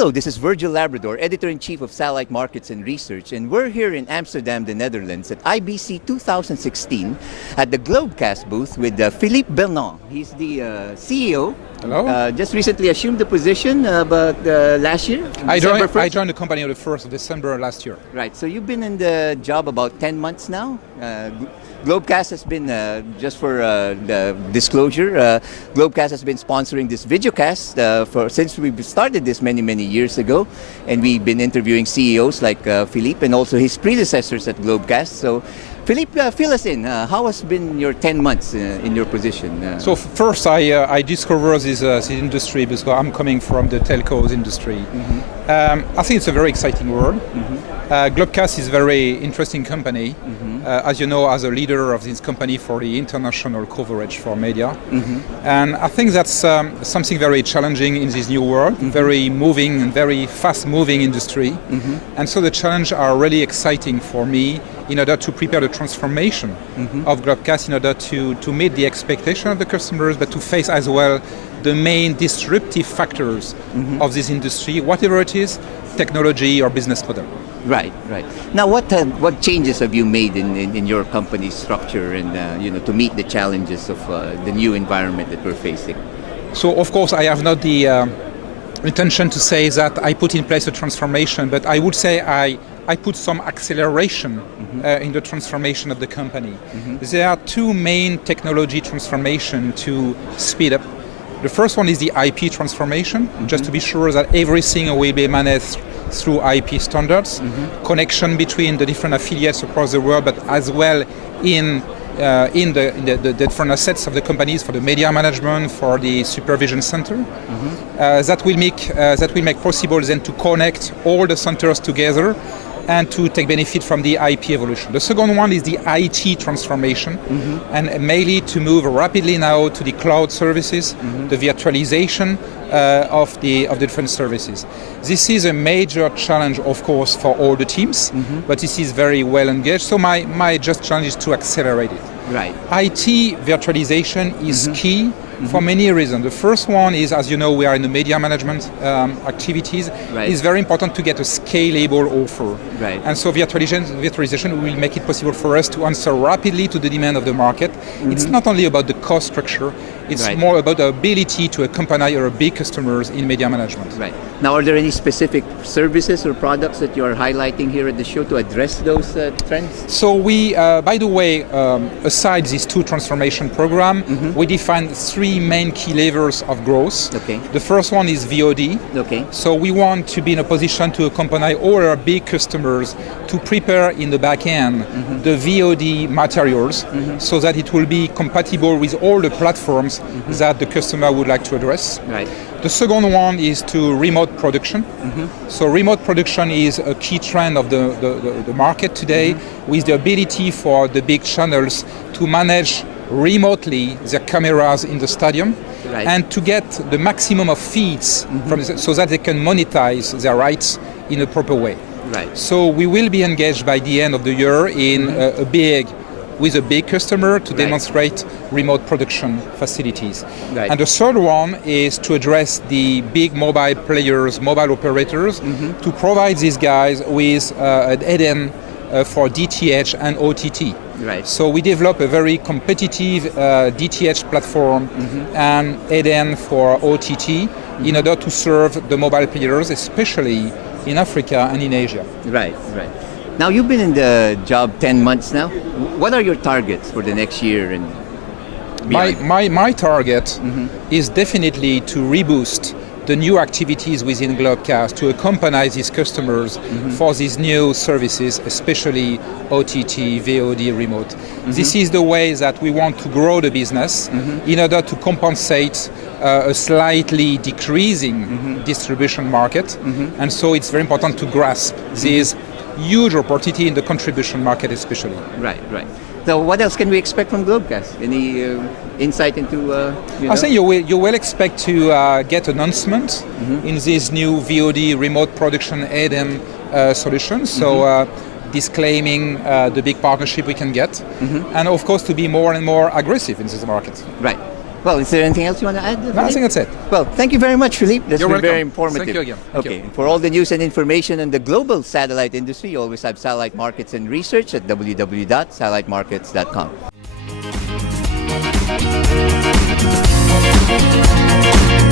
Hello, this is Virgil Labrador, Editor-in-Chief of Satellite Markets and Research, and we're here in Amsterdam, the Netherlands at IBC 2016 at the Globecast booth with Philippe Bernard. He's the CEO. Hello. Just recently assumed the position about last year. I joined the company on the 1st of December last year. Right, so you've been in the job about 10 months now. Globecast has been, just for the disclosure, Globecast has been sponsoring this videocast since we started this many years ago, and we've been interviewing CEOs like Philippe and also his predecessors at Globecast. So Philippe, fill us in. How has been your 10 months in your position? So first, I discovered this industry because I'm coming from the telcos industry. Mm-hmm. I think it's a very exciting world. Mm-hmm. Globecast is a very interesting company. Mm-hmm. As you know, as a leader of this company for the international coverage for media. Mm-hmm. And I think that's something very challenging in this new world, mm-hmm. very moving and very fast-moving industry. Mm-hmm. And so the challenges are really exciting for me in order to prepare the transformation mm-hmm. of Globecast, in order to meet the expectation of the customers, but to face as well the main disruptive factors mm-hmm. of this industry, whatever it is, technology or business model. Right. Now, what changes have you made in your company's structure and to meet the challenges of the new environment that we're facing? So, of course, I have not the intention to say that I put in place a transformation, but I would say I put some acceleration mm-hmm. In the transformation of the company. Mm-hmm. There are two main technology transformation to speed up. The first one is the IP transformation, mm-hmm. just to be sure that everything will be managed through IP standards, mm-hmm. connection between the different affiliates across the world, but as well in the different assets of the companies for the media management, for the supervision center. Mm-hmm. That will make possible then to connect all the centers together and to take benefit from the IP evolution. The second one is the IT transformation, mm-hmm. and mainly to move rapidly now to the cloud services, mm-hmm. the virtualization of the different services. This is a major challenge, of course, for all the teams, mm-hmm. but this is very well engaged. So my just challenge is to accelerate it. Right. IT virtualization is mm-hmm. key. Mm-hmm. For many reasons. The first one is, as you know, we are in the media management activities. Right. It's very important to get a scalable offer. Right. And so virtualization will make it possible for us to answer rapidly to the demand of the market. Mm-hmm. It's not only about the cost structure, it's right. more about the ability to accompany our big customers in media management. Right. Now, are there any specific services or products that you are highlighting here at the show to address those trends? So we, by the way, aside these two transformation programs, mm-hmm. we defined three main key levers of growth. Okay. The first one is VOD. Okay. So we want to be in a position to accompany all our big customers to prepare in the back end mm-hmm. the VOD materials mm-hmm. so that it will be compatible with all the platforms mm-hmm. that the customer would like to address. Right. The second one is to remote production. Mm-hmm. So remote production is a key trend of the market today mm-hmm. with the ability for the big channels to manage remotely their cameras in the stadium right. and to get the maximum of feeds mm-hmm. from this, so that they can monetize their rights in a proper way. Right. So we will be engaged by the end of the year in mm-hmm. with a big customer to demonstrate remote production facilities. Right. And the third one is to address the big mobile players, mobile operators, mm-hmm. to provide these guys with an add-in for DTH and OTT. Right. So we develop a very competitive DTH platform mm-hmm. and add-in for OTT mm-hmm. in order to serve the mobile players, especially in Africa and in Asia. Right. Now, you've been in the job 10 months now. What are your targets for the next year and beyond? My target mm-hmm. is definitely to reboost the new activities within Globecast to accompany these customers mm-hmm. for these new services, especially OTT, VOD, remote. Mm-hmm. This is the way that we want to grow the business mm-hmm. in order to compensate a slightly decreasing mm-hmm. distribution market. Mm-hmm. And so it's very important to grasp this huge opportunity in the contribution market especially. Right. So what else can we expect from Globecast? Any insight into, I think you will expect to get announcement mm-hmm. in this new VOD remote production add-in solution. So mm-hmm. disclaiming the big partnership we can get. Mm-hmm. And of course to be more and more aggressive in this market. Right. Well, is there anything else you want to add? No, I think that's it. Well, thank you very much, Philippe. That's You're been welcome. very informative. Thank you again. Thank okay. you. For all the news and information on the global satellite industry, you always have satellite markets and research at www.satellitemarkets.com.